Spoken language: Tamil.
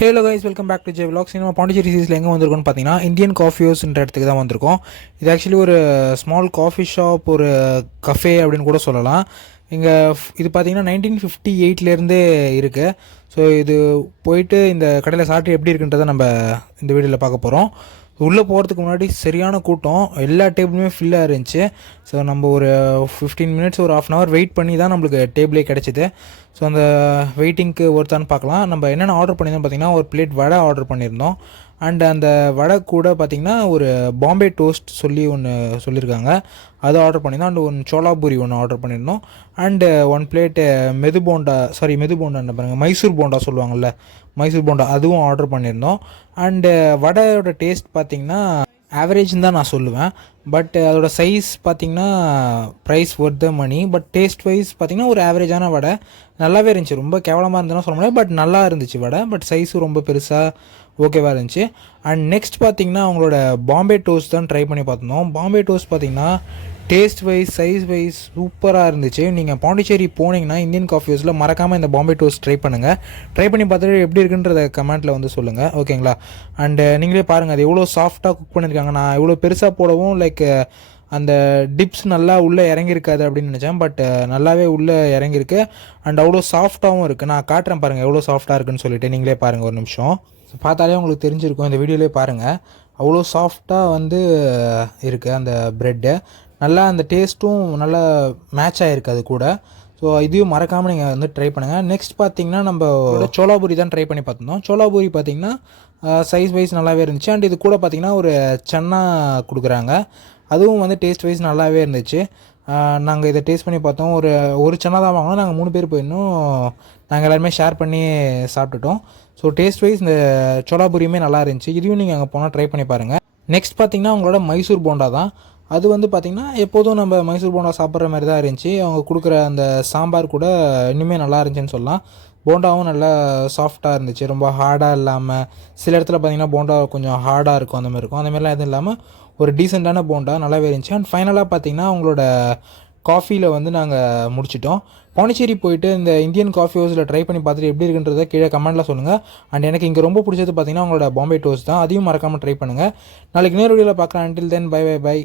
Hello guys, welcome back to J vlogs. நம்ம பாண்டிச்சேரி சீரிஸில் எங்கே வந்திருக்கோம்னு பார்த்தீங்கன்னா இந்தியன் காஃபி ஹவுஸ்ன்ற இடத்துக்கு தான் வந்திருக்கோம். இது ஆக்சுவலி ஒரு ஸ்மால் காஃபி ஷாப், ஒரு கஃபே அப்படின்னு கூட சொல்லலாம். இங்கே இது பார்த்தீங்கன்னா 1958லேருந்தே இருக்குது. ஸோ இது போயிட்டு இந்த கடையில் சாப்பிட்டு எப்படி இருக்குன்றதை நம்ம இந்த வீடியோவில் பார்க்க போகிறோம். உள்ளே போகிறதுக்கு முன்னாடி சரியான கூட்டம், எல்லா டேபிளுமே ஃபில்லாக இருந்துச்சு. ஸோ நம்ம ஒரு 15 மினிட்ஸ், ஒரு ½ ஹவர் வெயிட் பண்ணி தான் நம்மளுக்கு டேபிளே கிடச்சிது. ஸோ அந்த வெயிட்டிங்க்கு ஒருத்தான்னு பார்க்கலாம். நம்ம என்னென்ன ஆர்டர் பண்ணியிருந்தோம் பார்த்திங்கன்னா, ஒரு பிளேட் வடை ஆர்டர் பண்ணியிருந்தோம். அண்ட் அந்த வடை கூட பார்த்திங்கன்னா ஒரு பாம்பே டோஸ்ட் சொல்லி ஒன்று சொல்லியிருக்காங்க, அது ஆர்டர் பண்ணியிருந்தோம். அண்ட் ஒன்று சோலாபூரி ஒன்று ஆர்டர் பண்ணியிருந்தோம். அண்டு 1 பிளேட்டு மெது போண்டா பாருங்கள், மைசூர் போண்டா சொல்லுவாங்கள்ல, மைசூர் போண்டா, அதுவும் ஆர்டர் பண்ணியிருந்தோம். அண்டு வடையோட டேஸ்ட் பார்த்திங்கன்னா ஆவரேஜ்னு தான் நான் சொல்லுவேன். பட் அதோட சைஸ் பார்த்திங்கன்னா price worth the money. But taste wise பார்த்திங்கன்னா ஒரு ஆவரேஜான வடை, நல்லாவே இருந்துச்சு. ரொம்ப கேவலமாக இருந்ததுன்னா சொல்ல முடியாது, பட் நல்லா இருந்துச்சு வடை. பட் சைஸும் ரொம்ப பெருசாக ஓகேவாக இருந்துச்சு. அண்ட் நெக்ஸ்ட் பார்த்திங்கன்னா அவங்களோட பாம்பே டோஸ்ட் தான் ட்ரை பண்ணி பார்த்துருந்தோம். பாம்பே டோஸ்ட் பார்த்திங்கன்னா டேஸ்ட் வைஸ், சைஸ் வைஸ் சூப்பராக இருந்துச்சு. நீங்கள் பாண்டிச்சேரி போனீங்கன்னா இந்தியன் காஃபி ஹவுஸில் மறக்காமல் இந்த பாம்பே டோஸ்ட் ட்ரை பண்ணுங்கள். ட்ரை பண்ணி பார்த்துட்டு எப்படி இருக்குன்றத கமெண்ட்டில் வந்து சொல்லுங்கள், ஓகேங்களா? அண்டு நீங்களே பாருங்கள், அது எவ்வளோ சாஃப்டாக குக் பண்ணியிருக்காங்க. நான் எவ்வளோ பெருசாக போடவும் அந்த டிப்ஸ் நல்லா உள்ளே இறங்கியிருக்காது அப்படின்னு நினச்சேன். பட் நல்லாவே உள்ளே இறங்கியிருக்கு. அண்ட் அவ்வளோ சாஃப்டாகவும் இருக்குது. நான் காட்டுறேன் பாருங்கள் எவ்வளோ சாஃப்டாக இருக்குன்னு சொல்லிட்டு. நீங்களே பாருங்கள் ஒரு நிமிஷம். பார்த்தாலே உங்களுக்கு தெரிஞ்சிருக்கும், இந்த வீடியோலேயே பாருங்கள். அவ்வளோ சாஃப்டாக வந்து இருக்குது அந்த ப்ரெட்டு. நல்லா அந்த டேஸ்ட்டும் நல்லா மேட்ச் ஆகிருக்கு அது கூட. ஸோ இதையும் மறக்காமல் நீங்கள் வந்து ட்ரை பண்ணுங்கள். நெக்ஸ்ட் பார்த்தீங்கன்னா நம்ம சோலாபூரி தான் ட்ரை பண்ணி பார்த்துருந்தோம். சோலாபூரி பார்த்திங்கன்னா சைஸ் வைஸ் நல்லாவே இருந்துச்சு. அண்ட் இது கூட பார்த்திங்கன்னா ஒரு சன்னா கொடுக்குறாங்க, அதுவும் வந்து டேஸ்ட் வைஸ் நல்லாவே இருந்துச்சு. நாங்கள் இதை டேஸ்ட் பண்ணி பார்த்தோம். ஒரு சன்னா தான் வாங்கினோம். நாங்கள் 3 பேர் போயிருந்தோம். நாங்கள் எல்லாருமே ஷேர் பண்ணி சாப்பிட்டுட்டோம். ஸோ டேஸ்ட் வைஸ் இந்த சோலாபூரியுமே நல்லா இருந்துச்சு. இதையும் நீங்கள் அங்கே போனால் ட்ரை பண்ணி பாருங்கள். நெக்ஸ்ட் பார்த்திங்கன்னா அவங்களோட மைசூர் போண்டா தான். அது வந்து பார்த்திங்கன்னா எப்போதும் நம்ம மைசூர் போண்டா சாப்பிட்ற மாதிரி தான் இருந்துச்சு. அவங்க கொடுக்குற அந்த சாம்பார் கூட இன்னுமே நல்லா இருந்துச்சுன்னு சொல்லலாம். போண்டாவும் நல்லா சாஃப்டாக இருந்துச்சு, ரொம்ப ஹார்டாக இல்லாமல். சில இடத்துல பார்த்திங்கன்னா போண்டா கொஞ்சம் ஹார்டாக இருக்கும், அந்த மாதிரி இருக்கும். அந்த மாதிரிலாம் எதுவும் இல்லாமல் ஒரு டீசெண்டான போண்டா நல்லாவே இருந்துச்சு. அண்ட் ஃபைனலாக பார்த்திங்கன்னா அவங்களோட காஃபியில் வந்து நாங்கள் முடிச்சிட்டோம். பாண்டிச்சேரி போயிட்டு இந்த இந்தியன் காஃபி ஹவுஸில் ட்ரை பண்ணி பார்த்துட்டு எப்படி இருக்குன்றதை கீழே கமெண்ட்டில் சொல்லுங்கள். அண்ட் எனக்கு இங்கே ரொம்ப பிடிச்சது பார்த்திங்கன்னா அவங்களோட பாம்பே டோஸ்ட் தான். அதையும் மறக்காமல் ட்ரை பண்ணுங்கள். நாளைக்கு இன்னொரு வீடியோவில் பார்க்குறேன். Until then bye bye by.